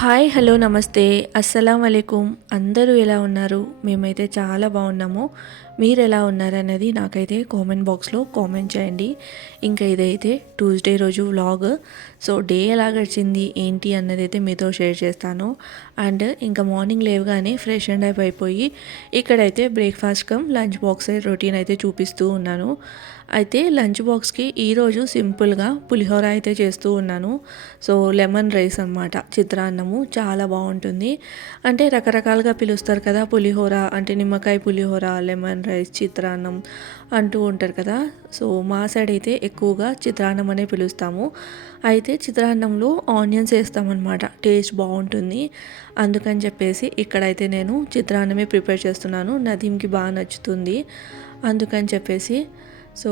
Hi hello నమస్తే అస్సలం వలైకుం. అందరూ ఎలా ఉన్నారు? మేమైతే చాలా బాగున్నాము. మీరు ఎలా ఉన్నారన్నది నాకైతే కామెంట్ బాక్స్లో కామెంట్ చేయండి. ఇంకా ఇదైతే ట్యూస్డే రోజు వ్లాగ్. సో డే ఎలా గడిచింది ఏంటి అన్నది అయితే మీతో షేర్ చేస్తాను. అండ్ ఇంకా మార్నింగ్ లేవగానే ఫ్రెష్ అండ్ అప్ అయిపోయి ఇక్కడైతే breakfast come lunch box routine అయితే చూపిస్తూ ఉన్నాను. అయితే లంచ్ బాక్స్కి ఈరోజు సింపుల్గా పులిహోర అయితే చేస్తూ ఉన్నాను. సో లెమన్ రైస్ అనమాట, చిత్రాన్నము చాలా బాగుంటుంది. అంటే రకరకాలుగా పిలుస్తారు కదా పులిహోర, అంటే నిమ్మకాయ పులిహోర, లెమన్ రైస్, చిత్రాన్నం అంటూ ఉంటారు కదా. సో మా సైడ్ అయితే ఎక్కువగా చిత్రాన్నం అనే పిలుస్తాము. అయితే చిత్రాన్నంలో ఆనియన్స్ వేస్తామన్నమాట, టేస్ట్ బాగుంటుంది. అందుకని చెప్పేసి ఇక్కడైతే నేను చిత్రాన్నమే ప్రిపేర్ చేస్తున్నాను. నదీమ్కి బాగా నచ్చుతుంది అందుకని చెప్పేసి. సో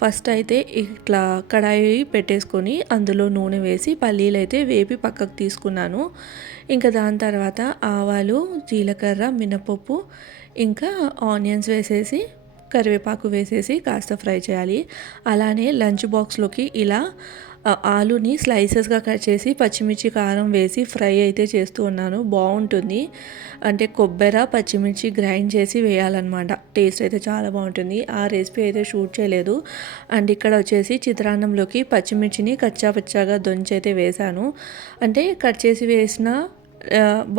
ఫస్ట్ అయితే ఇట్లా కడాయి పెట్టేసుకొని అందులో నూనె వేసి పల్లీలు అయితే వేపి పక్కకు తీసుకున్నాను. ఇంకా దాని తర్వాత ఆవాలు, జీలకర్ర, మినపప్పు, ఇంకా ఆనియన్స్ వేసేసి కరివేపాకు వేసేసి కాస్త ఫ్రై చేయాలి. అలానే లంచ్ బాక్స్లోకి ఇలా ఆలుని స్లైసెస్గా కట్ చేసి పచ్చిమిర్చి, కారం వేసి ఫ్రై అయితే చేస్తూ ఉన్నాను. బాగుంటుంది. అంటే కొబ్బరి, పచ్చిమిర్చి గ్రైండ్ చేసి వేయాలన్నమాట. టేస్ట్ అయితే చాలా బాగుంటుంది. ఆ రెసిపీ అయితే షూట్ చేయలేదు. అండ్ ఇక్కడ వచ్చేసి చిత్రాన్నంలోకి పచ్చిమిర్చిని కచ్చా పచ్చాగా దొంచి అయితే వేశాను. అంటే కట్ చేసి వేసినా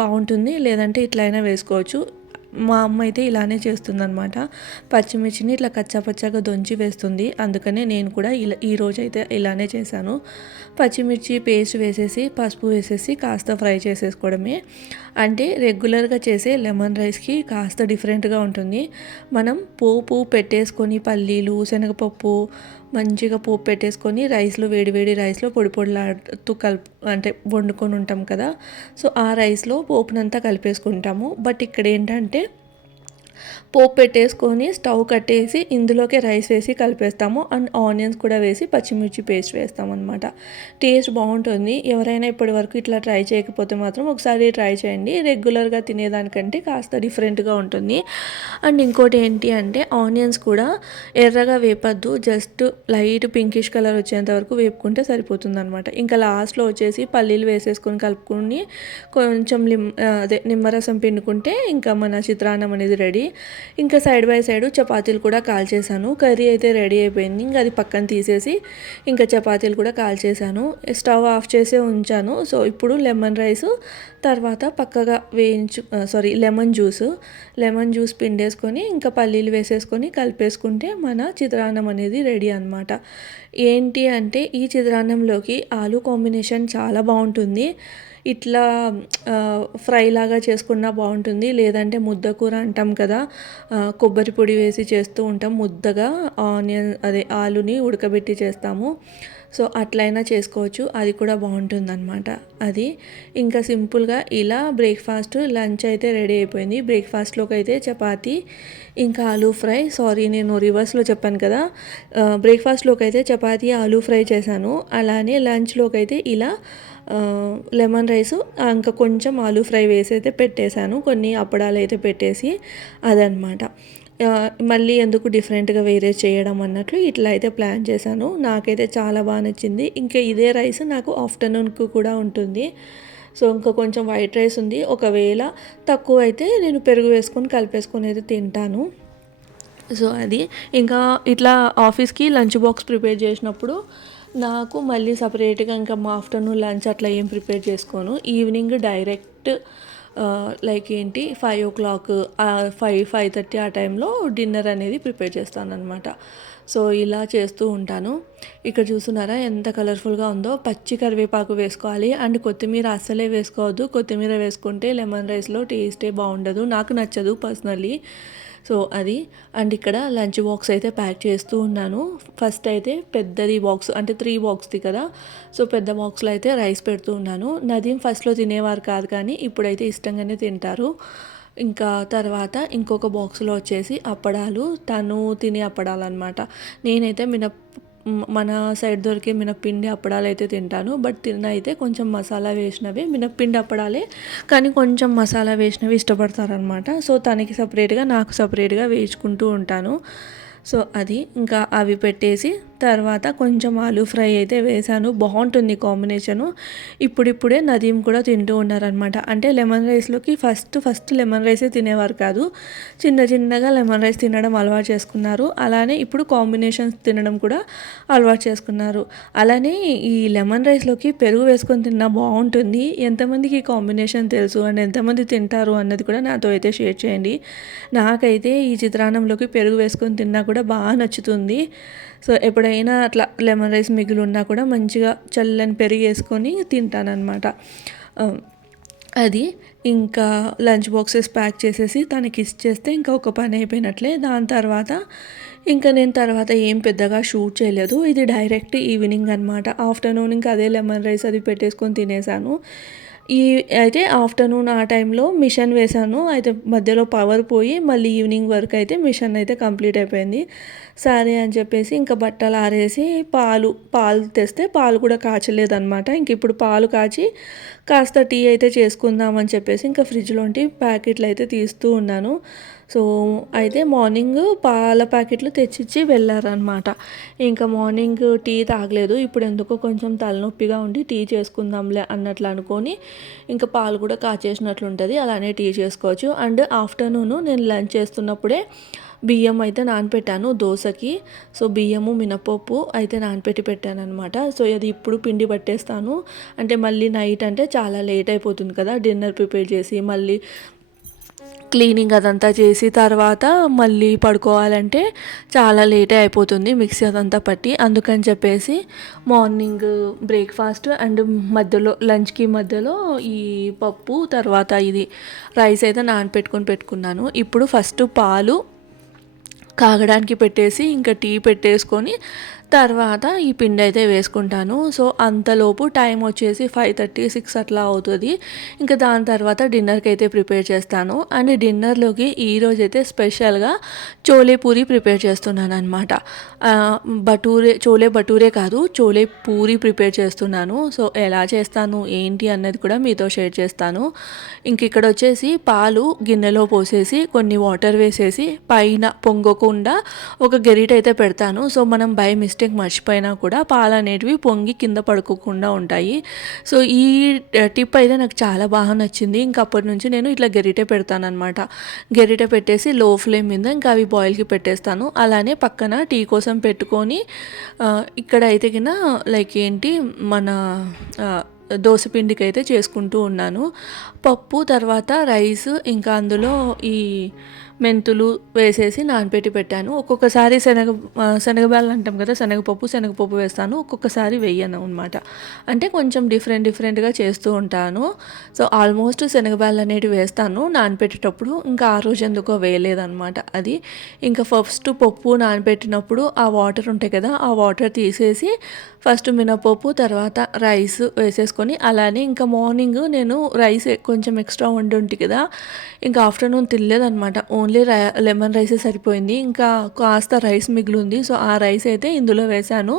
బాగుంటుంది, లేదంటే ఇట్లయినా వేసుకోవచ్చు. మా అమ్మ అయితే ఇలానే చేస్తుందన్నమాట. పచ్చిమిర్చిని ఇట్లా కచ్చాపచ్చాగా దొంచి వేస్తుంది. అందుకనే నేను కూడా ఈరోజు అయితే ఇలానే చేశాను. పచ్చిమిర్చి పేస్ట్ వేసేసి పసుపు వేసేసి కాస్త ఫ్రై చేసేసుకోవడమే. అంటే రెగ్యులర్గా చేసే లెమన్ రైస్కి కాస్త డిఫరెంట్గా ఉంటుంది. మనం పోపు పెట్టేసుకొని పల్లీలు, శనగపప్పు మంచిగా పోపు పెట్టేసుకొని రైస్లో వేడి రైస్లో పొడి పొడిలాడుతూ అంటే వండుకొని ఉంటాం కదా. సో ఆ రైస్లో పోపునంతా కలిపేసుకుంటాము. బట్ ఇక్కడ ఏంటంటే పోపు పెట్టేసుకొని స్టవ్ కట్టేసి ఇందులోకి రైస్ వేసి కలిపేస్తాము. అండ్ ఆనియన్స్ కూడా వేసి పచ్చిమిర్చి పేస్ట్ వేస్తాం అనమాట. టేస్ట్ బాగుంటుంది. ఎవరైనా ఇప్పటి వరకు ఇట్లా ట్రై చేయకపోతే మాత్రం ఒకసారి ట్రై చేయండి. రెగ్యులర్గా తినేదానికంటే కాస్త డిఫరెంట్గా ఉంటుంది. అండ్ ఇంకోటి ఏంటి అంటే ఆనియన్స్ కూడా ఎర్రగా వేపద్దు, జస్ట్ లైట్ పింకిష్ కలర్ వచ్చేంత వరకు వేపుకుంటే సరిపోతుంది అనమాట. ఇంకా లాస్ట్లో వచ్చేసి పల్లీలు వేసేసుకొని కలుపుకొని కొంచెం నిమ్మరసం పిండుకుంటే ఇంకా మన చిత్రాన్నం అనేది రెడీ. ఇంకా సైడ్ బై సైడ్ చపాతీలు కూడా కాల్చేసాను. కర్రీ అయితే రెడీ అయిపోయింది. ఇంకా అది పక్కన తీసేసి ఇంకా చపాతీలు కూడా కాల్చేసాను. స్టవ్ ఆఫ్ చేసే ఉంచాను. సో ఇప్పుడు లెమన్ రైస్, తర్వాత పక్కగా లెమన్ జ్యూస్ పిండేసుకొని ఇంకా పల్లీలు వేసేసుకొని కలిపేసుకుంటే మన చిత్రాన్నం అనేది రెడీ అనమాట. ఏంటి అంటే ఈ చిత్రాన్నంలోకి ఆలు కాంబినేషన్ చాలా బాగుంటుంది. ఇట్లా ఫ్రై లాగా చేసుకున్నా బాగుంటుంది, లేదంటే ముద్దకూర అంటాం కదా, కొబ్బరి పొడి వేసి చేస్తూ ఉంటాం ముద్దగా. ఆలుని ఉడకబెట్టి చేస్తాము. సో అట్లయినా చేసుకోవచ్చు, అది కూడా బాగుంటుంది అనమాట. అది ఇంకా సింపుల్గా ఇలా బ్రేక్ఫాస్ట్, లంచ్ అయితే రెడీ అయిపోయింది. బ్రేక్ఫాస్ట్లోకి అయితే చపాతీ ఇంకా ఆలూ ఫ్రై, నేను రివర్స్లో చెప్పాను కదా. బ్రేక్ఫాస్ట్లోకి అయితే చపాతీ, ఆలూ ఫ్రై చేశాను. అలానే లంచ్లోకి అయితే ఇలా లెమన్ రైస్ ఇంకా కొంచెం ఆలూ ఫ్రై వేసి అయితే పెట్టేశాను. కొన్ని అప్పడాలు అయితే పెట్టేసి అదనమాట. మళ్ళీ ఎందుకు డిఫరెంట్గా వేరే చేయడం అన్నట్లు ఇట్లా అయితే ప్లాన్ చేశాను. నాకైతే చాలా బాగా నచ్చింది. ఇంకా ఇదే రైస్ నాకు ఆఫ్టర్నూన్కి కూడా ఉంటుంది. సో ఇంకా కొంచెం వైట్ రైస్ ఉంది. ఒకవేళ తక్కువ అయితే నేను పెరుగు వేసుకొని కలిపేసుకొని అయితే తింటాను. సో అది ఇంకా ఇట్లా ఆఫీస్కి లంచ్ బాక్స్ ప్రిపేర్ చేసినప్పుడు నాకు మళ్ళీ సపరేట్గా ఇంకా మా ఆఫ్టర్నూన్ లంచ్ అట్లా ఏం ప్రిపేర్ చేసుకోను. ఈవినింగ్ డైరెక్ట్ లైక్ ఏంటి 5 o'clock, 5:30 ఆ టైంలో డిన్నర్ అనేది ప్రిపేర్ చేస్తాను అనమాట. సో ఇలా చేస్తూ ఉంటాను. ఇక్కడ చూస్తున్నారా ఎంత కలర్ఫుల్గా ఉందో. పచ్చి కరివేపాకు వేసుకోవాలి. అండ్ కొత్తిమీర అస్సలే వేసుకోవద్దు. కొత్తిమీర వేసుకుంటే లెమన్ రైస్లో టేస్టే బాగుండదు, నాకు నచ్చదు పర్సనల్లీ. సో అది. అండ్ ఇక్కడ లంచ్ బాక్స్ అయితే ప్యాక్ చేస్తూ ఉన్నాను. ఫస్ట్ అయితే పెద్దది బాక్స్, అంటే 3 బాక్స్ది కదా. సో పెద్ద బాక్స్లో అయితే రైస్ పెడుతూ ఉన్నాను. నదీం ఫస్ట్లో తినేవారు కాదు, కానీ ఇప్పుడైతే ఇష్టంగానే తింటారు. ఇంకా తర్వాత ఇంకొక బాక్స్లో వచ్చేసి అప్పడాలు, తను తినే అప్పడాలు అనమాట. నేనైతే మన సైడ్ దొరికే మినప్పిండి అప్పడాలు అయితే తింటాను. బట్ తినైతే కొంచెం మసాలా వేసినవి మినప్పిండి అప్పడాలే, కానీ కొంచెం మసాలా వేసినవి ఇష్టపడతారనమాట. సో తనకి సపరేట్గా, నాకు సపరేట్గా వేయించుకుంటూ ఉంటాను. సో అది ఇంకా అవి పెట్టేసి తర్వాత కొంచెం ఆలూ ఫ్రై అయితే వేశాను. బాగుంటుంది కాంబినేషను. ఇప్పుడిప్పుడే నదీం కూడా తింటూ ఉన్నారనమాట. అంటే లెమన్ రైస్లోకి ఫస్ట్ లెమన్ రైసే తినేవారు కాదు. చిన్నగా లెమన్ రైస్ తినడం అలవాటు చేసుకున్నారు. అలానే ఇప్పుడు కాంబినేషన్స్ తినడం కూడా అలవాటు చేసుకున్నారు. అలానే ఈ లెమన్ రైస్లోకి పెరుగు వేసుకొని తిన్నా బాగుంటుంది. ఎంతమందికి ఈ కాంబినేషన్ తెలుసు అండ్ ఎంతమంది తింటారు అన్నది కూడా నాతో అయితే షేర్ చేయండి. నాకైతే ఈ చిత్రాన్నంలోకి పెరుగు వేసుకొని తిన్నా కూడా బాగా నచ్చుతుంది. సో ఎప్పుడైనా అట్లా లెమన్ రైస్ మిగిలి ఉన్నా కూడా మంచిగా చల్లని పెరుగు వేసుకొని తింటానన్నమాట. అది ఇంకా లంచ్ బాక్సెస్ ప్యాక్ చేసేసి తనకి ఇచ్చేస్తే ఇంకా ఒక పని అయిపోయినట్లే. దాని తర్వాత ఇంకా నేను తర్వాత ఏం పెద్దగా షూట్ చేయలేదు. ఇది డైరెక్ట్ ఈవినింగ్ అనమాట. ఆఫ్టర్నూన్ ఇంకా అదే లెమన్ రైస్ అది పెట్టేసుకొని తినేసాను. అయితే ఆఫ్టర్నూన్ ఆ టైంలో మిషన్ వేశాను. అయితే మధ్యలో పవర్ పోయి మళ్ళీ ఈవినింగ్ వరకు అయితే మిషన్ అయితే కంప్లీట్ అయిపోయింది. సరే అని చెప్పేసి ఇంకా బట్టలు ఆరేసి పాలు తెస్తే పాలు కూడా కాచలేదన్నమాట. ఇంక ఇప్పుడు పాలు కాచి కాస్త టీ అయితే చేసుకుందామని చెప్పేసి ఇంకా ఫ్రిడ్జ్లోంటి ప్యాకెట్లు అయితే తీస్తూ ఉన్నాను. సో అయితే మార్నింగ్ పాల ప్యాకెట్లు తెచ్చిచ్చి వెళ్ళారనమాట. ఇంకా మార్నింగ్ టీ తాగలేదు. ఇప్పుడు ఎందుకో కొంచెం తలనొప్పిగా ఉండి టీ చేసుకుందాంలే అన్నట్లు అనుకొని ఇంకా పాలు కూడా కాచేసినట్లుంటుంది. అలానే టీ చేసుకోవచ్చు. అండ్ ఆఫ్టర్నూను నేను లంచ్ చేస్తున్నప్పుడే బియ్యం అయితే నానపెట్టాను దోశకి. సో బియ్యము మినపప్పు అయితే నానపెట్టి పెట్టాను అనమాట. సో అది ఇప్పుడు పిండి పట్టేస్తాను. అంటే మళ్ళీ నైట్ అంటే చాలా లేట్ అయిపోతుంది కదా, డిన్నర్ ప్రిపేర్ చేసి మళ్ళీ క్లీనింగ్ అదంతా చేసి తర్వాత మళ్ళీ పడుకోవాలంటే చాలా లేటే అయిపోతుంది మిక్సీ అదంతా పట్టి. అందుకని చెప్పేసి మార్నింగ్ బ్రేక్ఫాస్ట్ అండ్ మధ్యలో లంచ్కి మధ్యలో ఈ పప్పు తర్వాత ఇది రైస్ అయితే పెట్టుకున్నాను. ఇప్పుడు ఫస్ట్ పాలు కాగడానికి పెట్టేసి ఇంకా టీ పెట్టేసుకొని తర్వాత ఈ పిండి అయితే వేసుకుంటాను. సో అంతలోపు టైం వచ్చేసి 5:30, 6 అట్లా అవుతుంది. ఇంకా దాని తర్వాత డిన్నర్కి అయితే ప్రిపేర్ చేస్తాను. అండ్ డిన్నర్లోకి ఈరోజు అయితే స్పెషల్గా చోలే పూరి ప్రిపేర్ చేస్తున్నాను అనమాట. చోలే భటూరే కాదు, చోలే పూరి ప్రిపేర్ చేస్తున్నాను. సో ఎలా చేస్తాను ఏంటి అన్నది కూడా మీతో షేర్ చేస్తాను. ఇంక ఇక్కడ వచ్చేసి పాలు గిన్నెలో పోసేసి కొన్ని వాటర్ వేసేసి పైన పొంగకుండా ఒక గెరిట అయితే పెడతాను. సో మనం బై మిస్టేక్ మర్చిపోయినా కూడా పాలు అనేటివి పొంగి కింద పడుకోకుండా ఉంటాయి. సో ఈ టిప్ అయితే నాకు చాలా బాగా నచ్చింది. ఇంకా అప్పటి నుంచి నేను ఇట్లా గెరిటే పెడతాను అనమాట. గెరిట పెట్టేసి లో ఫ్లేమ్ మీద ఇంకా అవి బాయిల్కి పెట్టేస్తాను. అలానే పక్కన టీ కోసం పెట్టుకొని ఇక్కడ అయితే కింద లైక్ ఏంటి మన దోసపిండికి అయితే చేసుకుంటూ ఉన్నాను. పప్పు తర్వాత రైస్ ఇంకా అందులో ఈ మెంతులు వేసేసి నానపెట్టి పెట్టాను. ఒక్కొక్కసారి శనగబాలు అంటాం కదా, శనగపప్పు వేస్తాను. ఒక్కొక్కసారి వేయను అనమాట. అంటే కొంచెం డిఫరెంట్గా చేస్తూ ఉంటాను. సో ఆల్మోస్ట్ శనగబాలు అనేటివి వేస్తాను నానపెట్టేటప్పుడు. ఇంకా ఆ రోజు ఎందుకో వేయలేదన్నమాట. అది ఇంకా ఫస్ట్ పప్పు నానపెట్టినప్పుడు ఆ వాటర్ ఉంటాయి కదా, ఆ వాటర్ తీసేసి ఫస్ట్ మినపప్పు తర్వాత రైస్ వేసేసుకొని అలానే ఇంకా మార్నింగ్ నేను రైస్ కొంచెం ఎక్స్ట్రా వండి ఉంటుంది కదా, ఇంకా ఆఫ్టర్నూన్ తినలేదనమాట. ఓన్లీ లెమన్ రైసే సరిపోయింది. ఇంకా కాస్త రైస్ మిగిలింది. సో ఆ రైస్ అయితే ఇందులో వేశాను.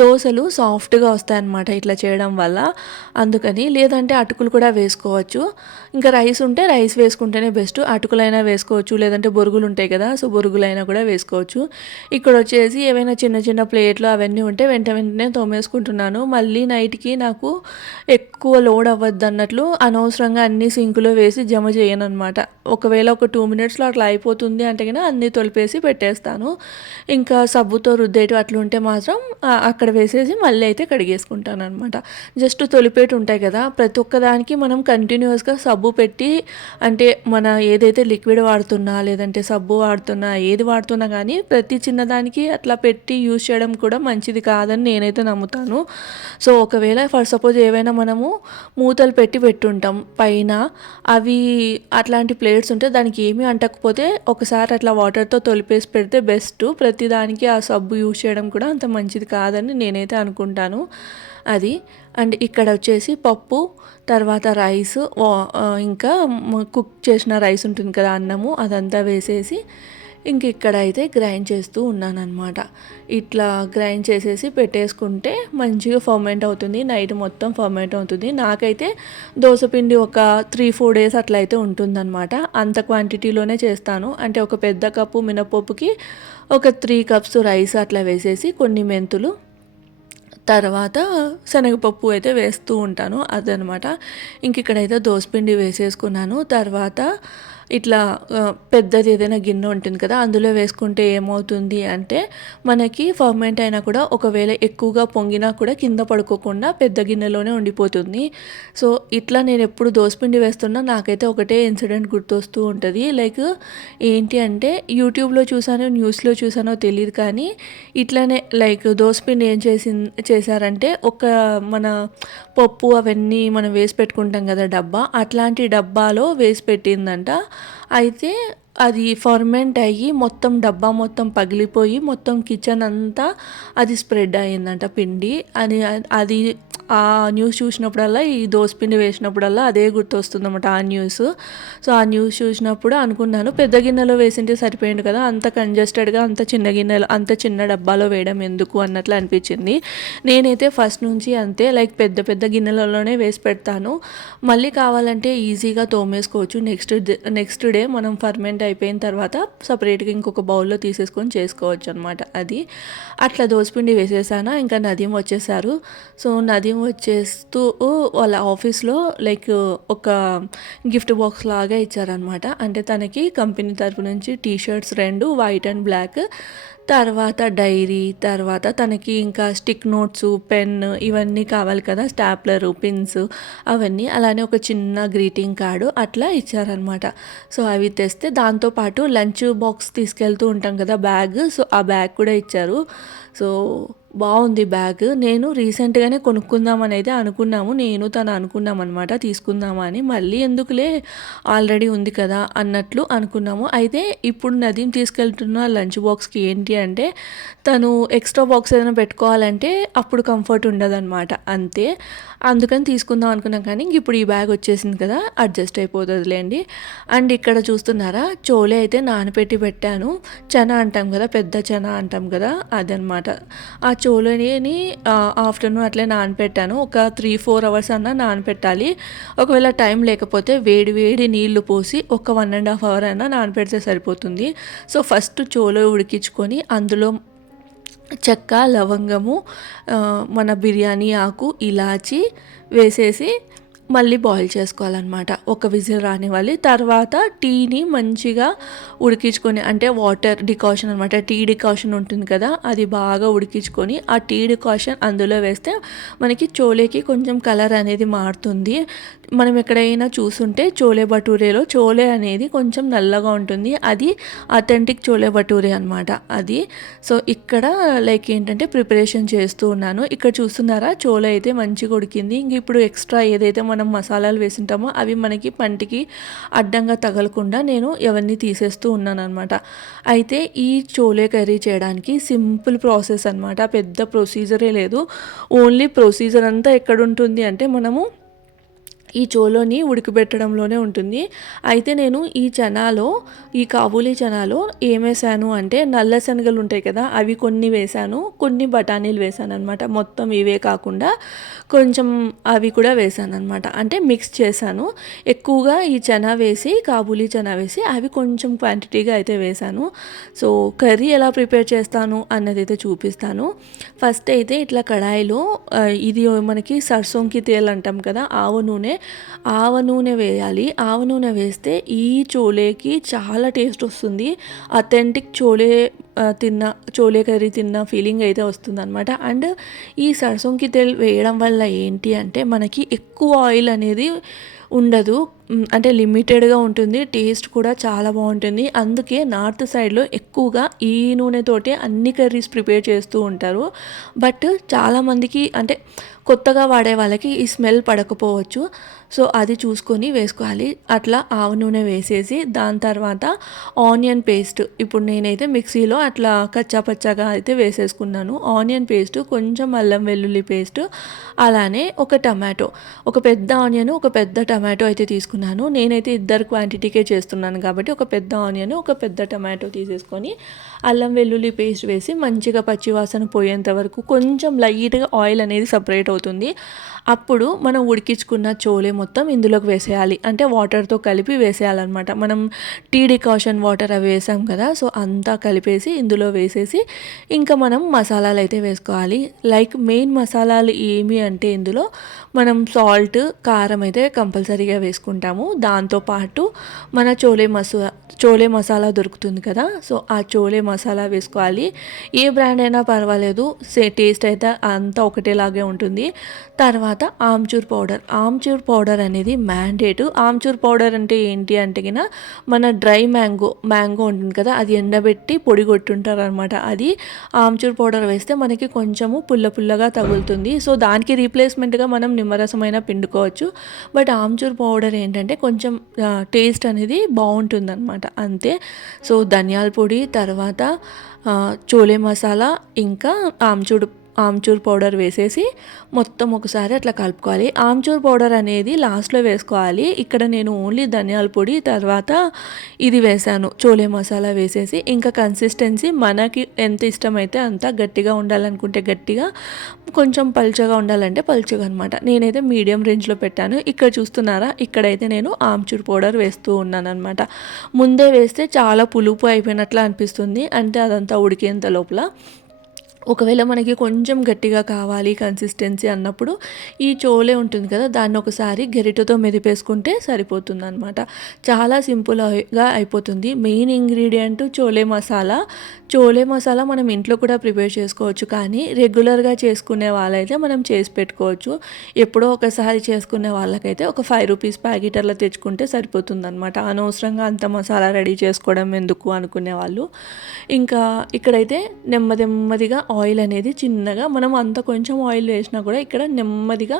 దోశలు సాఫ్ట్గా వస్తాయన్నమాట ఇట్లా చేయడం వల్ల. అందుకని లేదంటే అటుకులు కూడా వేసుకోవచ్చు. ఇంకా రైస్ ఉంటే రైస్ వేసుకుంటేనే బెస్ట్. అటుకులైనా వేసుకోవచ్చు, లేదంటే బొరుగులు ఉంటాయి కదా, సో బొరుగులైనా కూడా వేసుకోవచ్చు. ఇక్కడ వచ్చేసి ఏవైనా చిన్న ప్లేట్లు అవన్నీ ఉంటే వెంటనే తోమేసుకుంటున్నాను. మళ్ళీ నైట్కి నాకు ఎక్కువ లోడ్ అవ్వద్దు అన్నట్లు అనవసరంగా అన్ని సింకులో వేసి జమ చేయను అనమాట. ఒకవేళ ఒక 2 మినిట్స్లో అట్లా అయిపోతుంది అంటే కన్నా అన్నీ తొలిపేసి పెట్టేస్తాను. ఇంకా సబ్బుతో రుద్దేటి అట్లా ఉంటే మాత్రం అక్కడ వేసేసి మళ్ళీ అయితే కడిగేసుకుంటాను అనమాట. జస్ట్ తొలిపేటి ఉంటాయి కదా, ప్రతి ఒక్కదానికి మనం కంటిన్యూస్గా సబ్బు పెట్టి అంటే మన ఏదైతే లిక్విడ్ వాడుతున్నా లేదంటే సబ్బు వాడుతున్నా ఏది వాడుతున్నా కానీ ప్రతి చిన్నదానికి అట్లా పెట్టి యూజ్ చేయడం కూడా మంచిది కాదని నేనైతే నమ్ముతాను. సో ఒకవేళ ఫర్ సపోజ్ ఏవైనా మనము మూతలు పెట్టుంటాం పైన, అవి అట్లాంటి ప్లేట్స్ ఉంటే దానికి ఏమీ అంటకపోతే ఒకసారి అట్లా వాటర్తో తొలిపేసి పెడితే బెస్ట్. ప్రతిదానికి ఆ సబ్బు యూజ్ చేయడం కూడా అంత మంచిది కాదని నేనైతే అనుకుంటాను. అది అండ్ ఇక్కడ వచ్చేసి పప్పు తర్వాత రైస్ ఇంకా కుక్ చేసిన రైస్ ఉంటుంది కదా, అన్నము అదంతా వేసేసి ఇంక ఇక్కడైతే గ్రైండ్ చేస్తూ ఉన్నానన్నమాట. ఇట్లా గ్రైండ్ చేసేసి పెట్టేసుకుంటే మంచిగా ఫర్మెంట్ అవుతుంది, నైట్ మొత్తం ఫర్మెంట్ అవుతుంది. నాకైతే దోసపిండి ఒక 3-4 డేస్ అట్లా అయితే ఉంటుందన్నమాట. అంత క్వాంటిటీలోనే చేస్తాను. అంటే ఒక పెద్ద కప్పు మినపప్పుకి ఒక 3 కప్స్ రైస్ అట్లా వేసేసి కొన్ని మెంతులు తర్వాత శనగపప్పు అయితే వేస్తూ ఉంటాను అదనమాట. ఇంక ఇక్కడైతే దోసపిండి వేసేసుకున్నాను. తర్వాత ఇట్లా పెద్దది ఏదైనా గిన్నె ఉంటుంది కదా, అందులో వేసుకుంటే ఏమవుతుంది అంటే మనకి ఫర్మెంట్ అయినా కూడా ఒకవేళ ఎక్కువగా పొంగినా కూడా కింద పడుకోకుండా పెద్ద గిన్నెలోనే ఉండిపోతుంది. సో ఇట్లా నేను ఎప్పుడు దోసపిండి వేస్తున్నా నాకైతే ఒకటే ఇన్సిడెంట్ గుర్తొస్తూ ఉంటుంది. లైక్ ఏంటి అంటే యూట్యూబ్లో చూసానో న్యూస్లో చూసానో తెలియదు కానీ ఇట్లానే లైక్ దోసపిండి ఏం చేశారంటే ఒక మన పప్పు అవన్నీ మనం వేసి పెట్టుకుంటాం కదా డబ్బా, అట్లాంటి డబ్బాలో వేసి పెట్టిందంట. అయితే అది ఫర్మెంట్ అయ్యి మొత్తం డబ్బా మొత్తం పగిలిపోయి మొత్తం కిచెన్ అంతా అది స్ప్రెడ్ అయ్యిందంట పిండి అని. అది ఆ న్యూస్ చూసినప్పుడల్లా ఈ దోసపిండి వేసినప్పుడల్లా అదే గుర్తొస్తుంది అన్నమాట ఆ న్యూస్. సో ఆ న్యూస్ చూసినప్పుడు అనుకున్నాను పెద్ద గిన్నెలో వేసింటే సరిపోయింది కదా, అంత కంజెస్టెడ్గా అంత చిన్న గిన్నెలో అంత చిన్న డబ్బాలో వేయడం ఎందుకు అన్నట్లు అనిపించింది. నేనైతే ఫస్ట్ నుంచి అంతే, లైక్ పెద్ద పెద్ద గిన్నెలలోనే వేసి పెడతాను. మళ్ళీ కావాలంటే ఈజీగా తోమేసుకోవచ్చు. నెక్స్ట్ డే మనం ఫర్మెంట్ అయిపోయిన తర్వాత సపరేట్గా ఇంకొక బౌల్లో తీసేసుకొని చేసుకోవచ్చు అనమాట. అది అట్లా దోసపిండి వేసేసాను. ఇంకా నదీం వచ్చేసారు. సో నదీం వచ్చేస్తూ వాళ్ళ ఆఫీస్లో లైక్ ఒక గిఫ్ట్ బాక్స్ లాగా ఇచ్చారనమాట. అంటే తనకి కంపెనీ తరపు నుంచి టీ-షర్ట్స్ 2 వైట్ అండ్ బ్లాక్, తర్వాత డైరీ, తర్వాత తనకి ఇంకా స్టిక్ నోట్స్, పెన్ ఇవన్నీ కావాలి కదా, స్టాప్లరు, పిన్స్ అవన్నీ, అలానే ఒక చిన్న గ్రీటింగ్ కార్డు అట్లా ఇచ్చారనమాట. సో అవి తెస్తే దాంతోపాటు లంచ్ బాక్స్ తీసుకెళ్తూ ఉంటాం కదా బ్యాగ్, సో ఆ బ్యాగ్ కూడా ఇచ్చారు. సో బాగుంది బ్యాగ్. నేను రీసెంట్గానే కొనుక్కుందామని అయితే అనుకున్నాము, నేను తను అనుకున్నాం అనమాట తీసుకుందామా అని. మళ్ళీ ఎందుకులే ఆల్రెడీ ఉంది కదా అన్నట్లు అనుకున్నాము. అయితే ఇప్పుడు నదీం తీసుకెళ్తున్న లంచ్ బాక్స్కి ఏంటి అంటే తను ఎక్స్ట్రా బాక్స్ ఏదైనా పెట్టుకోవాలంటే అప్పుడు కంఫర్ట్ ఉండదన్నమాట, అంతే. అందుకని తీసుకుందాం అనుకున్నాం కానీ ఇప్పుడు ఈ బ్యాగ్ వచ్చేసింది కదా, అడ్జస్ట్ అయిపోతుందిలేండి. అండ్ ఇక్కడ చూస్తున్నారా చోలే అయితే నానపెట్టి పెట్టాను. చనా అంటాం కదా, పెద్ద చనా అంటాం కదా, అదనమాట. ఆ చోలేని ఆఫ్టర్నూన్ అట్లే నానపెట్టాను. ఒక 3-4 అవర్స్ అన్నా నానపెట్టాలి. ఒకవేళ టైం లేకపోతే వేడి వేడి నీళ్లు పోసి ఒక 1.5 అవర్ అయినా నానపెడితే సరిపోతుంది. సో ఫస్ట్ చోలో ఉడికించుకొని అందులో చెక్క, లవంగము, మన బిర్యానీ ఆకు, ఇలాచి వేసేసి మళ్ళీ బాయిల్ చేసుకోవాలన్నమాట. ఒక విజిల్ రానివ్వాలి. తర్వాత టీని మంచిగా ఉడికించుకొని, అంటే వాటర్ డికాషన్ అనమాట, టీ డికాషన్ ఉంటుంది కదా, అది బాగా ఉడికించుకొని ఆ టీ డికాషన్ అందులో వేస్తే మనకి చోలేకి కొంచెం కలర్ అనేది మారుతుంది. మనం ఎక్కడైనా చూసుంటే చోలే భటూరేలో చోలే అనేది కొంచెం నల్లగా ఉంటుంది, అది అథెంటిక్ చోలే భటూరే అనమాట అది. సో ఇక్కడ లైక్ ఏంటంటే ప్రిపరేషన్ చేస్తూ ఉన్నాను. ఇక్కడ చూస్తున్నారా చోలే అయితే మంచిగా ఉడికింది. ఇంక ఇప్పుడు ఎక్స్ట్రా ఏదైతే మనం మసాలాలు వేసింటామో అవి మనకి పంటికి అడ్డంగా తగలకుండా నేను అవన్నీ తీసేస్తూ ఉన్నాను అనమాట. అయితే ఈ చోలే కర్రీ చేయడానికి సింపుల్ ప్రాసెస్ అనమాట, పెద్ద ప్రొసీజరే లేదు. ఓన్లీ ప్రొసీజర్ అంతా ఎక్కడ ఉంటుంది అంటే మనము ఈ చోలోని ఉడికిపెట్టడంలోనే ఉంటుంది. అయితే నేను ఈ చనాలో, ఈ కాబూలీ చనాలో ఏం వేసాను అంటే నల్ల శనగలు ఉంటాయి కదా, అవి కొన్ని వేసాను, కొన్ని బఠానీలు వేసాను అనమాట. మొత్తం ఇవే కాకుండా కొంచెం అవి కూడా వేసాను అనమాట, అంటే మిక్స్ చేశాను. ఎక్కువగా ఈ చనా వేసి, కాబూలీ చనా వేసి అవి కొంచెం క్వాంటిటీగా అయితే వేసాను. సో కర్రీ ఎలా ప్రిపేర్ చేస్తాను అన్నది అయితే చూపిస్తాను. ఫస్ట్ అయితే ఇట్లా కడాయిలో ఇది మనకి సర్సోంకి తేల్ అంటాం కదా, ఆవ నూనె వేయాలి. ఆవ నూనె వేస్తే ఈ చోలేకి చాలా టేస్ట్ వస్తుంది. అథెంటిక్ చోలే కర్రీ తిన్న ఫీలింగ్ అయితే వస్తుంది అనమాట. అండ్ ఈ సర్సోంకి తెల్ వేయడం వల్ల ఏంటి అంటే మనకి ఎక్కువ ఆయిల్ అనేది ఉండదు, అంటే లిమిటెడ్గా ఉంటుంది, టేస్ట్ కూడా చాలా బాగుంటుంది. అందుకే నార్త్ సైడ్లో ఎక్కువగా ఈ నూనెతోటే అన్ని కర్రీస్ ప్రిపేర్ చేస్తూ ఉంటారు. బట్ చాలామందికి అంటే కొత్తగా వాడే వాళ్ళకి ఈ స్మెల్ పడకపోవచ్చు. సో అది చూసుకొని వేసుకోవాలి. అట్లా ఆవ నూనె వేసేసి దాని తర్వాత ఆనియన్ పేస్ట్, ఇప్పుడు నేనైతే మిక్సీలో అట్లా కచ్చా పచ్చాగా అయితే వేసేసుకున్నాను. ఆనియన్ పేస్ట్, కొంచెం అల్లం వెల్లుల్లి పేస్ట్, అలానే ఒక టమాటో, ఒక పెద్ద ఆనియన్, ఒక పెద్ద టమాటో అయితే తీసుకున్నాను. నేనైతే ఇద్దరు క్వాంటిటీకే చేస్తున్నాను కాబట్టి ఒక పెద్ద ఆనియన్, ఒక పెద్ద టమాటో తీసేసుకొని అల్లం వెల్లుల్లి పేస్ట్ వేసి మంచిగా పచ్చివాసన పోయేంత వరకు కొంచెం లైట్గా ఆయిల్ అనేది సపరేట్ అవుతుంది. అప్పుడు మనం ఉడికించుకున్న చోలే మొత్తం ఇందులోకి వేసేయాలి. అంటే వాటర్తో కలిపి వేసేయాలన్నమాట. మనం టీ డికాషన్ వాటర్ అవి వేసాం కదా, సో అంతా కలిపేసి ఇందులో వేసేసి ఇంకా మనం మసాలాలు అయితే వేసుకోవాలి. లైక్ మెయిన్ మసాలాలు ఏమి అంటే ఇందులో మనం సాల్ట్, కారం అయితే కంపల్సరీగా వేసుకుంటాము. దాంతోపాటు మన చోలే మసాలా దొరుకుతుంది కదా, సో ఆ చోలే మసాలా వేసుకోవాలి. ఏ బ్రాండ్ అయినా పర్వాలేదు, టేస్ట్ అయితే అంతా ఒకటేలాగే ఉంటుంది. తర్వాత ఆమ్చూర్ పౌడర్ అనేది మ్యాండేట్. ఆమ్చూర్ పౌడర్ అంటే ఏంటి అంటే కిన మన డ్రై మ్యాంగో ఉంటుంది కదా, అది ఎండబెట్టి పొడి కొట్టుంటారు అనమాట. అది ఆమ్చూర్ పౌడర్ వేస్తే మనకి కొంచెము పుల్లగా తగులుతుంది. సో దానికి రీప్లేస్మెంట్గా మనం నిమ్మరసమైన పిండుకోవచ్చు. బట్ ఆమ్చూర్ పౌడర్ ఏంటంటే కొంచెం టేస్ట్ అనేది బాగుంటుంది అనమాట, అంతే. సో ధనియాల పొడి, తర్వాత చోలే మసాలా, ఇంకా ఆమ్చూర్ పౌడర్ వేసేసి మొత్తం ఒకసారి అట్లా కలుపుకోవాలి. ఆమ్చూర్ పౌడర్ అనేది లాస్ట్లో వేసుకోవాలి. ఇక్కడ నేను ఓన్లీ ధనియాల పొడి, తర్వాత ఇది వేసాను, చోలే మసాలా వేసేసి ఇంకా కన్సిస్టెన్సీ మనకి ఎంత ఇష్టమైతే అంత, గట్టిగా ఉండాలనుకుంటే గట్టిగా, కొంచెం పల్చగా ఉండాలంటే పల్చగా అనమాట. నేనైతే మీడియం రేంజ్లో పెట్టాను. ఇక్కడ చూస్తున్నారా, ఇక్కడైతే నేను ఆమ్చూర్ పౌడర్ వేస్తూ ఉన్నాను అనమాట. ముందే వేస్తే చాలా పులుపు అయిపోయినట్లు అనిపిస్తుంది, అంటే అదంతా ఉడికేంత లోపల. ఒకవేళ మనకి కొంచెం గట్టిగా కావాలి కన్సిస్టెన్సీ అన్నప్పుడు ఈ చోలే ఉంటుంది కదా, దాన్ని ఒకసారి గరిటెతో మెదిపేసుకుంటే సరిపోతుంది అనమాట. చాలా సింపుల్గా అయిపోతుంది. మెయిన్ ఇంగ్రీడియంట్ చోలే మసాలా మనం ఇంట్లో కూడా ప్రిపేర్ చేసుకోవచ్చు, కానీ రెగ్యులర్గా చేసుకునే వాళ్ళైతే మనం చేసి పెట్టుకోవచ్చు. ఎప్పుడో ఒకసారి చేసుకునే వాళ్ళకైతే ఒక 5 రూపీస్ ప్యాకెట్ అలా తెచ్చుకుంటే సరిపోతుంది అనమాట. అనవసరంగా అంత మసాలా రెడీ చేసుకోవడం ఎందుకు అనుకునే వాళ్ళు. ఇంకా ఇక్కడైతే నెమ్మదిగా ఆయిల్ అనేది చిన్నగా, మనం అంత కొంచెం ఆయిల్ వేసినా కూడా ఇక్కడ నెమ్మదిగా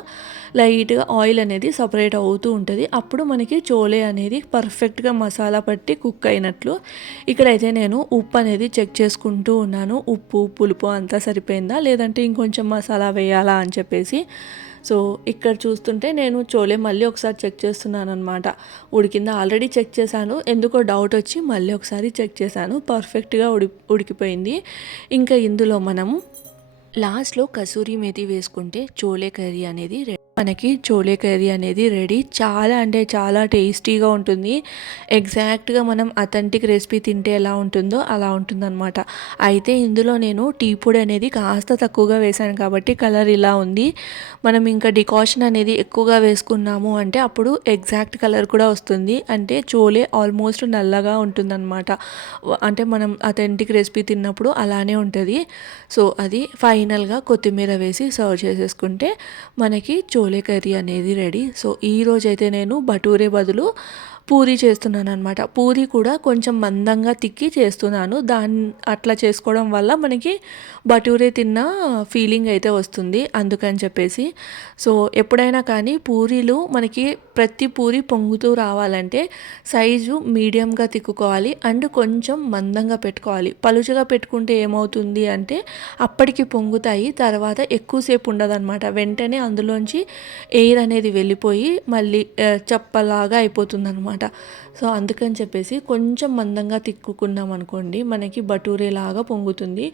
లైట్గా ఆయిల్ అనేది సపరేట్ అవుతూ ఉంటుంది. అప్పుడు మనకి చోలే అనేది పర్ఫెక్ట్గా మసాలా పట్టి కుక్ అయినట్లు. ఇక్కడైతే నేను ఉప్పు అనేది చెక్ చేసుకుంటూ ఉన్నాను. ఉప్పు, పులుపు అంతా సరిపోయిందా లేదంటే ఇంకొంచెం మసాలా వేయాలా అని చెప్పేసి. సో ఇక్కడ చూస్తుంటే నేను చోలే మళ్ళీ ఒకసారి చెక్ చేస్తున్నాను అనమాట. ఉడికిందా, ఆల్రెడీ చెక్ చేశాను, ఎందుకో డౌట్ వచ్చి మళ్ళీ ఒకసారి చెక్ చేశాను. పర్ఫెక్ట్గా ఉడికిపోయింది. ఇంకా ఇందులో మనం లాస్ట్లో కసూరి మేతి వేసుకుంటే చోలే కర్రీ అనేది మనకి చోలే కర్రీ అనేది రెడీ. చాలా అంటే చాలా టేస్టీగా ఉంటుంది. ఎగ్జాక్ట్గా మనం అథెంటిక్ రెసిపీ తింటే ఎలా ఉంటుందో అలా ఉంటుందన్నమాట. అయితే ఇందులో నేను టీ పొడి అనేది కాస్త తక్కువగా వేసాను కాబట్టి కలర్ ఇలా ఉంది. మనం ఇంకా డికాషన్ అనేది ఎక్కువగా వేసుకున్నాము అంటే అప్పుడు ఎగ్జాక్ట్ కలర్ కూడా వస్తుంది. అంటే చోలే ఆల్మోస్ట్ నల్లగా ఉంటుందన్నమాట. అంటే మనం అథెంటిక్ రెసిపీ తిన్నప్పుడు అలానే ఉంటుంది. సో అది ఫైనల్గా కొత్తిమీర వేసి సర్వ్ చేసేసుకుంటే మనకి చోలే కర్రీ అనేది రెడీ. సో ఈరోజు అయితే నేను భటూరే బదులు పూరీ చేస్తున్నాను అనమాట. పూరీ కూడా కొంచెం మందంగా తిక్కి చేస్తున్నాను. అట్లా చేసుకోవడం వల్ల మనకి భటూరే తిన్న ఫీలింగ్ అయితే వస్తుంది, అందుకని చెప్పేసి. సో ఎప్పుడైనా కానీ పూరీలు మనకి ప్రతి పూరి పొంగుతూ రావాలంటే సైజు మీడియంగా తిక్కుకోవాలి అండ్ కొంచెం మందంగా పెట్టుకోవాలి. పలుచగా పెట్టుకుంటే ఏమవుతుంది అంటే అప్పటికి పొంగుతాయి, తర్వాత ఎక్కువసేపు ఉండదన్నమాట. వెంటనే అందులోంచి ఎయిర్ అనేది వెళ్ళిపోయి మళ్ళీ చప్పలాగా అయిపోతుంది అనమాట. సో అందుకని చెప్పేసి కొంచెం మందంగా తిక్కుకున్నాం అనుకోండి మనకి భటూరే లాగా పొంగుతుంది.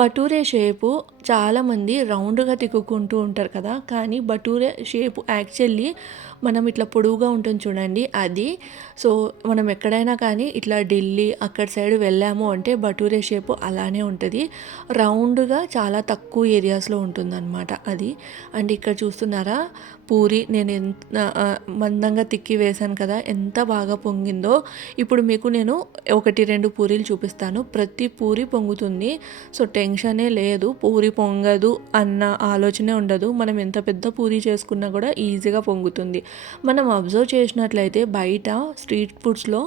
భటూరే షేపు చాలామంది రౌండ్గా తిక్కుకుంటూ ఉంటారు కదా, కానీ భటూరే షేపు యాక్చువల్లీ మనం ఇట్లా పొడవుగా ఉంటుంది చూడండి అది. సో మనం ఎక్కడైనా కానీ ఇట్లా ఢిల్లీ అక్కడ సైడ్ వెళ్ళాము అంటే భటూరే షేపు అలానే ఉంటుంది. రౌండ్గా చాలా తక్కువ ఏరియాస్లో ఉంటుందన్నమాట అది. అండ్ ఇక్కడ చూస్తున్నారా పూరి నేను ఎంత మందంగా తిక్కి వేశాను కదా, ఎంత బాగా పొంగిందో. ఇప్పుడు మీకు నేను 1-2 పూరీలు చూపిస్తాను. ప్రతి పూరి పొంగుతుంది. సో టెన్షనే లేదు, పూరి పొంగదు అన్న ఆలోచనే ఉండదు. మనం ఎంత పెద్ద పూరి చేసుకున్నా కూడా ఈజీగా పొంగుతుంది. మనం అబ్జర్వ్ చేసినట్లయితే బయట స్ట్రీట్ ఫుడ్స్లో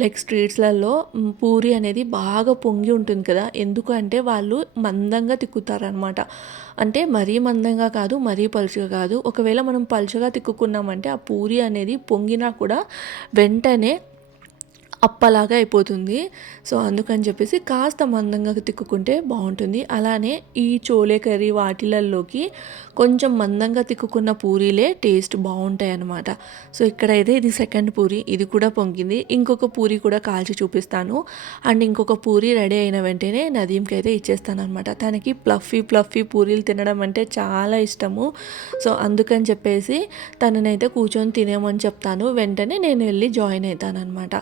లైక్ స్ట్రీట్స్లలో పూరి అనేది బాగా పొంగి ఉంటుంది కదా, ఎందుకంటే వాళ్ళు మందంగా తిక్కుతారనమాట. అంటే మరీ మందంగా కాదు, మరీ పలుచగా కాదు. ఒకవేళ మనం పలుచగా తిక్కుకున్నామంటే ఆ పూరి అనేది పొంగినా కూడా వెంటనే అప్పలాగా అయిపోతుంది. సో, అందుకని చెప్పేసి కాస్త మందంగా తిక్కుకుంటే బావుంటుంది. అలానే ఈ చోలే కర్రీ వాటిలల్లోకి కొంచెం మందంగా తిక్కుకున్న పూరీలే టేస్ట్ బావుంటాయన్నమాట. సో, ఇక్కడైతే ఇది సెకండ్ పూరి. ఇది కూడా పొంగింది. ఇంకొక పూరి కూడా కాల్చి చూపిస్తాను. అండ్ ఇంకొక పూరి రెడీ అయిన వెంటనే నదీమ్‌కి అయితే ఇచ్చేస్తాననమాట. తనకి ఫ్లఫీ పూరీలు తినడం అంటే చాలా ఇష్టము. సో, అందుకని చెప్పేసి తననైతే కూర్చొని తినేయమని చెప్తాను. వెంటనే నేను వెళ్ళి జాయిన్ అయితాననమాట.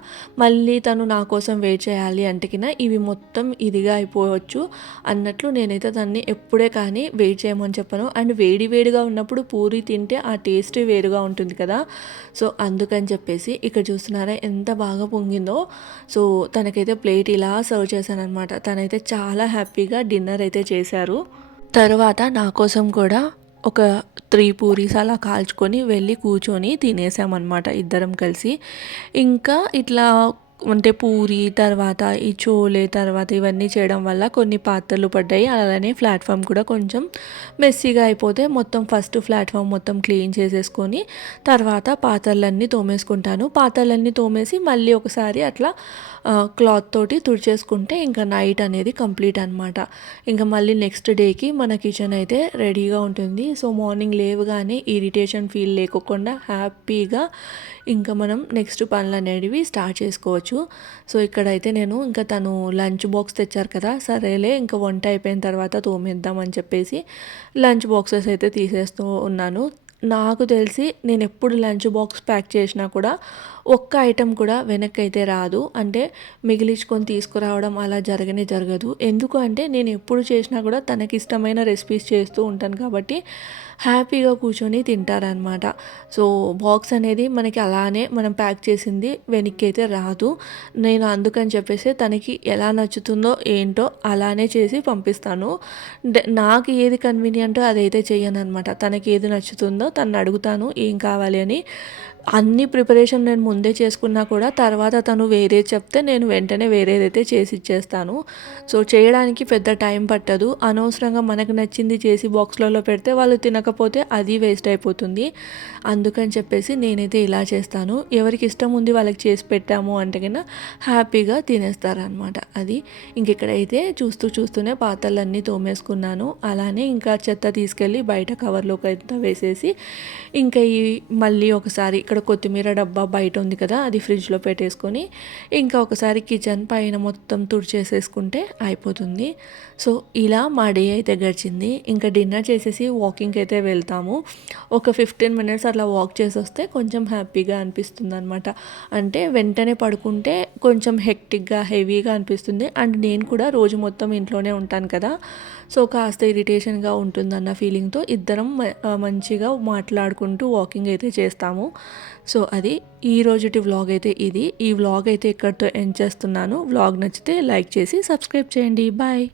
మళ్ళీ తను నా కోసం వెయిట్ చేయాలి అంటే ఇవి మొత్తం ఇదిగా అయిపోవచ్చు అన్నట్లు నేనైతే దాన్ని ఎప్పుడే కానీ వెయిట్ చేయమని చెప్పను. అండ్ వేడి వేడిగా ఉన్నప్పుడు పూరి తింటే ఆ టేస్ట్ వేరుగా ఉంటుంది కదా. సో, అందుకని చెప్పేసి ఇక్కడ చూస్తున్నారా ఎంత బాగా పొంగిందో. సో, తనకైతే ప్లేట్ ఇలా సర్వ్ చేశాననమాట. తనైతే చాలా హ్యాపీగా డిన్నర్ అయితే చేశారు. తర్వాత నా కోసం కూడా ఒక 3 పూరీస్ అలా కాల్చుకొని వెళ్ళి కూర్చొని తినేసామన్నమాట ఇద్దరం కలిసి. ఇంకా ఇట్లా అంటే పూరి తర్వాత ఈ చోలే తర్వాత ఇవన్నీ చేయడం వల్ల కొన్ని పాత్రలు పడ్డాయి. అలానే ప్లాట్ఫామ్ కూడా కొంచెం మెస్సీగా అయిపోతే మొత్తం ఫస్ట్ ప్లాట్ఫామ్ మొత్తం క్లీన్ చేసేసుకొని తర్వాత పాత్రలన్నీ తోమేసుకుంటాను. పాత్రలన్నీ తోమేసి మళ్ళీ ఒకసారి అట్లా క్లాత్ తోటి తుడిచేసుకుంటే ఇంకా నైట్ అనేది కంప్లీట్ అనమాట. ఇంకా మళ్ళీ నెక్స్ట్ డేకి మన కిచెన్ అయితే రెడీగా ఉంటుంది. సో, మార్నింగ్ లేవగానే ఇరిటేషన్ ఫీల్ లేకోకుండా హ్యాపీగా ఇంకా మనం నెక్స్ట్ పనులు అనేటివి స్టార్ట్ చేసుకోవచ్చు. సో, ఇక్కడైతే నేను ఇంకా తను లంచ్ బాక్స్ తెచ్చారు కదా, సరేలే ఇంకా వంట అయిపోయిన తర్వాత తోమేద్దాం అని చెప్పేసి లంచ్ బాక్సెస్ అయితే తీసేస్తూ ఉన్నాను. నాకు తెలిసి నేను ఎప్పుడు లంచ్ బాక్స్ ప్యాక్ చేసినా కూడా ఒక్క ఐటెం కూడా వెనక్కి అయితే రాదు. అంటే మిగిలించుకొని తీసుకురావడం అలా జరగదు. ఎందుకు అంటే నేను ఎప్పుడు చేసినా కూడా తనకి ఇష్టమైన రెసిపీస్ చేస్తూ ఉంటాను కాబట్టి హ్యాపీగా కూర్చొని తింటారనమాట. సో, బాక్స్ అనేది మనకి అలానే మనం ప్యాక్ చేసింది వెనక్కి అయితే రాదు. నేను అందుకని చెప్పేసి తనకి ఎలా నచ్చుతుందో ఏంటో అలానే చేసి పంపిస్తాను. నాకు ఏది కన్వీనియంటో అదైతే చెయ్యననమాట. తనకి ఏది నచ్చుతుందో తనని అడుగుతాను ఏం కావాలి అని. అన్ని ప్రిపరేషన్ నేను ముందే చేసుకున్నా కూడా తర్వాత తను వేరేది చెప్తే నేను వెంటనే వేరేదైతే చేసి ఇచ్చేస్తాను. సో, చేయడానికి పెద్ద టైం పట్టదు. అనవసరంగా మనకు నచ్చింది చేసి బాక్స్లలో పెడితే వాళ్ళు తినకపోతే అది వేస్ట్ అయిపోతుంది. అందుకని చెప్పేసి నేనైతే ఇలా చేస్తాను. ఎవరికి ఇష్టం ఉంది వాళ్ళకి చేసి పెట్టాము అంటే కన్నా హ్యాపీగా తినేస్తారనమాట. అది ఇంక ఇక్కడైతే చూస్తూనే పాత్రలన్నీ తోమేసుకున్నాను. అలానే ఇంకా చెత్త తీసుకెళ్ళి బయట కవర్లోకి అయితే వేసేసి ఇంకా మళ్ళీ ఒకసారి ఇక్కడ కొత్తిమీర డబ్బా బయట ఉంది కదా, అది ఫ్రిడ్జ్లో పెట్టేసుకొని ఇంకా ఒకసారి కిచెన్ పైన మొత్తం తుడిచేసేసుకుంటే అయిపోతుంది. సో, ఇలా మా డే అయితే గడిచింది. ఇంకా డిన్నర్ చేసేసి వాకింగ్కి అయితే వెళ్తాము. ఒక 15 మినిట్స్ అట్లా వాక్ చేసి వస్తే కొంచెం హ్యాపీగా అనిపిస్తుంది అనమాట. అంటే వెంటనే పడుకుంటే కొంచెం హెక్టిక్గా హెవీగా అనిపిస్తుంది. అండ్ నేను కూడా రోజు మొత్తం ఇంట్లోనే ఉంటాను కదా, సో కాస్త ఇరిటేషన్గా ఉంటుందన్న ఫీలింగ్తో ఇద్దరం మంచిగా మాట్లాడుకుంటూ వాకింగ్ అయితే చేస్తాము. సో, అది ఈ రోజుటి వ్లాగ్ అయితే ఇది. ఈ వ్లాగ్ అయితే ఇక్కడితో ఎండ్ చేస్తున్నాను. వ్లాగ్ నచ్చితే లైక్ చేసి సబ్స్క్రైబ్ చేయండి. బాయ్.